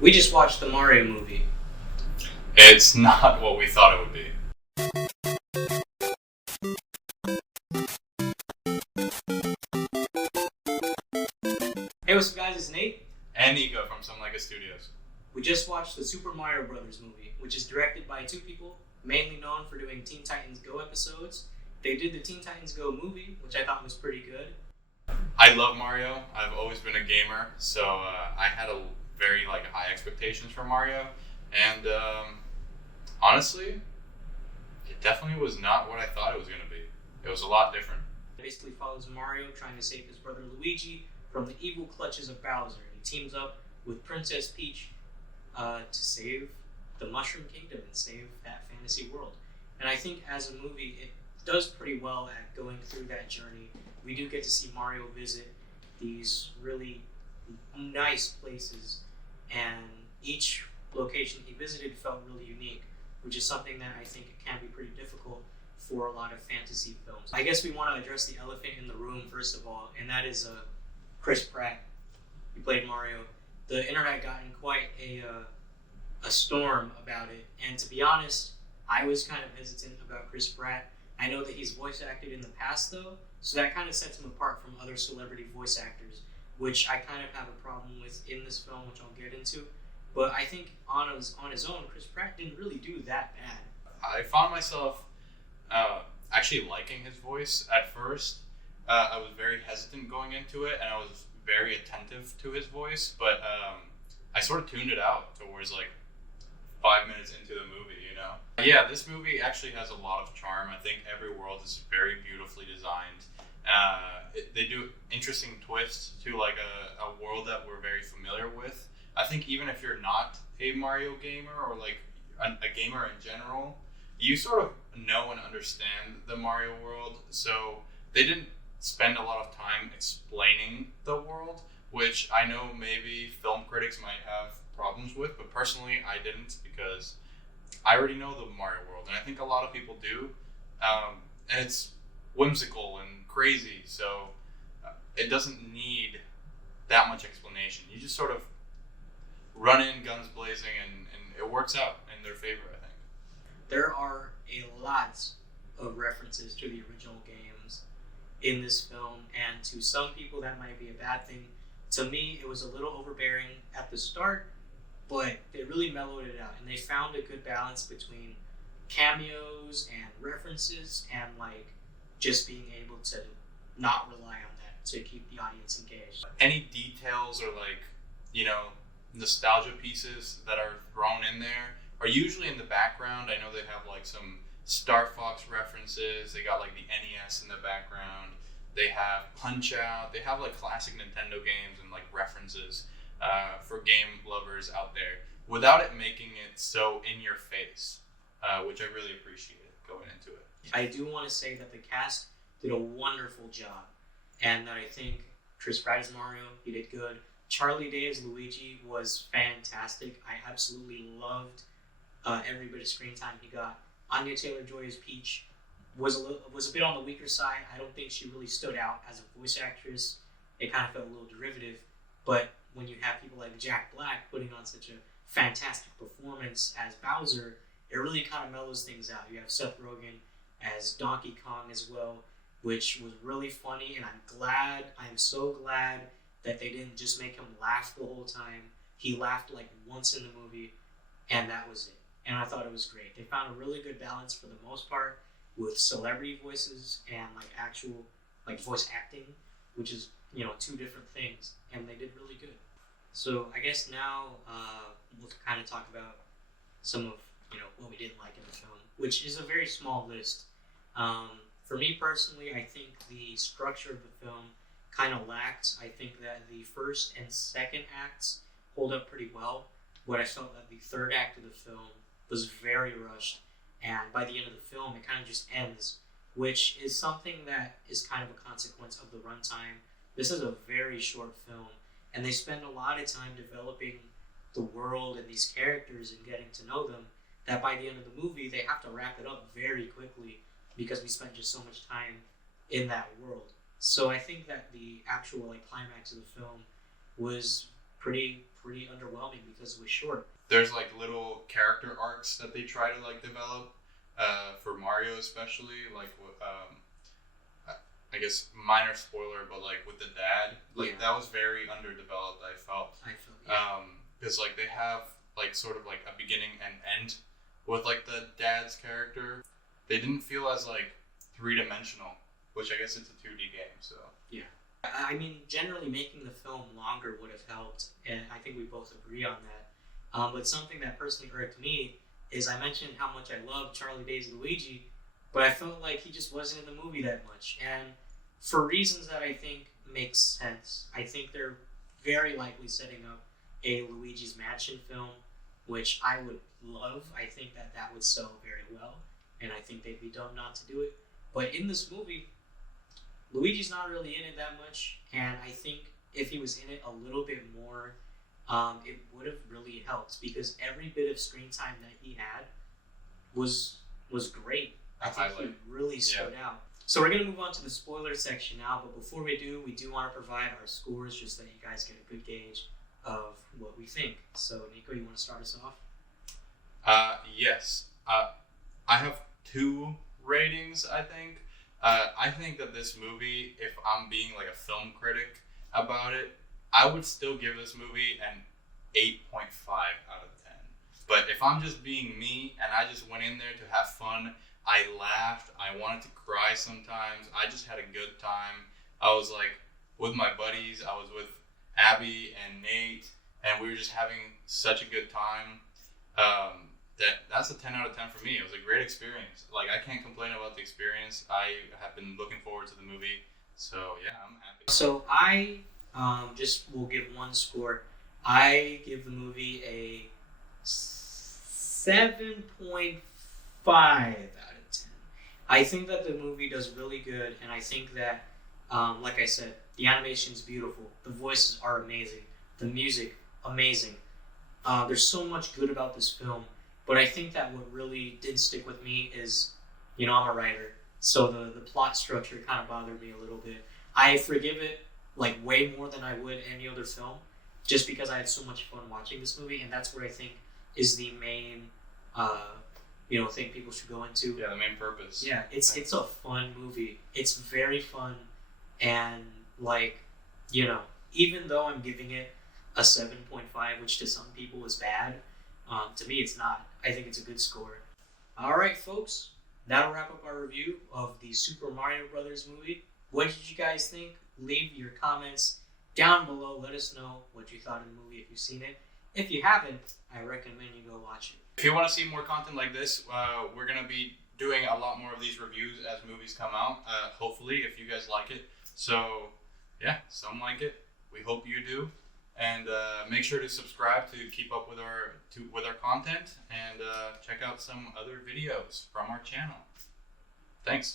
We just watched the Mario movie. It's not what we thought it would be. Hey, what's up guys, it's Nate. And Nico from Some Like It Studios. We just watched the Super Mario Brothers movie, which is directed by two people, mainly known for doing Teen Titans Go episodes. They did the Teen Titans Go movie, which I thought was pretty good. I love Mario. I've always been a gamer, so I had a very high expectations for Mario. And honestly, it definitely was not what I thought it was going to be. It was a lot different. It basically follows Mario trying to save his brother Luigi from the evil clutches of Bowser. He teams up with Princess Peach to save the Mushroom Kingdom and save that fantasy world. And I think as a movie, it does pretty well at going through that journey. We do get to see Mario visit these really nice places, and each location he visited felt really unique, which is something that I think can be pretty difficult for a lot of fantasy films. I guess we want to address the elephant in the room first of all, and that is Chris Pratt. He played Mario. The internet got in quite a storm about it, and to be honest, I was kind of hesitant about Chris Pratt. I know that he's voice acted in the past though, so that kind of sets him apart from other celebrity voice actors, which I kind of have a problem with in this film, which I'll get into. But I think on his own, Chris Pratt didn't really do that bad. I found myself actually liking his voice at first. I was very hesitant going into it, and I was very attentive to his voice, but I sort of tuned it out towards 5 minutes into the movie, you know? Yeah, this movie actually has a lot of charm. I think every world is very beautifully designed. They do interesting twists to a world that we're very familiar with. I think even if you're not a Mario gamer or a gamer in general, you sort of know and understand the Mario world. So they didn't spend a lot of time explaining the world, which I know maybe film critics might have problems with, but personally I didn't, because I already know the Mario world, and I think a lot of people do. And it's whimsical and crazy, so it doesn't need that much explanation. You just sort of run in guns blazing, and it works out in their favor, I think. There are a lot of references to the original games in this film, and to some people that might be a bad thing. To me, it was a little overbearing at the start, but they really mellowed it out, and they found a good balance between cameos and references and just being able to not rely on that to keep the audience engaged. Any details or nostalgia pieces that are thrown in there are usually in the background. I know they have some Star Fox references. They got the NES in the background. They have Punch Out. They have classic Nintendo games and references for game lovers out there, without it making it so in your face, which I really appreciated going into it. I do want to say that the cast did a wonderful job, and that I think Chris Pratt as Mario, he did good. Charlie Day as Luigi was fantastic. I absolutely loved every bit of screen time he got. Anya Taylor-Joy as Peach was a bit on the weaker side. I don't think she really stood out as a voice actress. It kind of felt a little derivative, but when you have people like Jack Black putting on such a fantastic performance as Bowser, it really kind of mellows things out. You have Seth Rogen as Donkey Kong as well, which was really funny, and I'm so glad that they didn't just make him laugh the whole time. He laughed once in the movie, and that was it. And I thought it was great. They found a really good balance for the most part with celebrity voices and actual voice acting, which is two different things, and they did really good. So I guess now we'll kind of talk about some of what we didn't like in the film, which is a very small list. For me personally, I think the structure of the film kind of lacked. I think that the first and second acts hold up pretty well, but I felt that the third act of the film was very rushed, and by the end of the film it kind of just ends, which is something that is kind of a consequence of the runtime. This is a very short film, and they spend a lot of time developing the world and these characters and getting to know them, that by the end of the movie they have to wrap it up very quickly because we spent just so much time in that world. So I think that the actual like climax of the film was pretty underwhelming because it was short. There's like little character arcs that they try to like develop for Mario, especially like I guess minor spoiler, but like with the dad, like that was very underdeveloped. I felt. Because like they have like sort of like a beginning and end with like the dad's character. They didn't feel as like 3-dimensional, which I guess it's a 2D game. So yeah. I mean, generally making the film longer would have helped, and I think we both agree on that. But something that personally irked me is I mentioned how much I love Charlie Day's Luigi, but I felt like he just wasn't in the movie that much. And for reasons that I think make sense, I think they're very likely setting up a Luigi's Mansion film, which I would love. I think that that would sell very well, and I think they'd be dumb not to do it. But in this movie, Luigi's not really in it that much, and I think if he was in it a little bit more, it would have really helped because every bit of screen time that he had was great. I think he really stood out. So we're gonna move on to the spoiler section now, but before we do want to provide our scores just so that you guys get a good gauge of what we think. So Nico, you want to start us off? Yes. I have 2 ratings, I think. I think that this movie, if I'm being like a film critic about it, I would still give this movie an 8.5 out of 10. But if I'm just being me and I just went in there to have fun, I laughed, I wanted to cry sometimes, I just had a good time. I was like with my buddies, I was with Abby and Nate, and we were just having such a good time. That's a 10 out of 10 for me. It was a great experience. Like, I can't complain about the experience. I have been looking forward to the movie. So, yeah, I'm happy. So, I just will give one score. I give the movie a 7.5 out of 10. I think that the movie does really good, and I think that, like I said, the animation's beautiful. The voices are amazing. The music, amazing. There's so much good about this film. But I think that what really did stick with me is, I'm a writer, so the plot structure kind of bothered me a little bit. I forgive it like way more than I would any other film, just because I had so much fun watching this movie, and that's what I think is the main, thing people should go into. Yeah, the main purpose. Yeah, it's a fun movie. It's very fun, and even though I'm giving it a 7.5, which to some people is bad, to me it's not. I think it's a good score. All right, folks, that'll wrap up our review of the Super Mario Brothers movie. What did you guys think? Leave your comments down below. Let us know what you thought of the movie if you've seen it. If you haven't, I recommend you go watch it. If you want to see more content like this, we're going to be doing a lot more of these reviews as movies come out, hopefully, if you guys like it. So, yeah, some like it. We hope you do. And make sure to subscribe to keep up with our content, and check out some other videos from our channel. Thanks.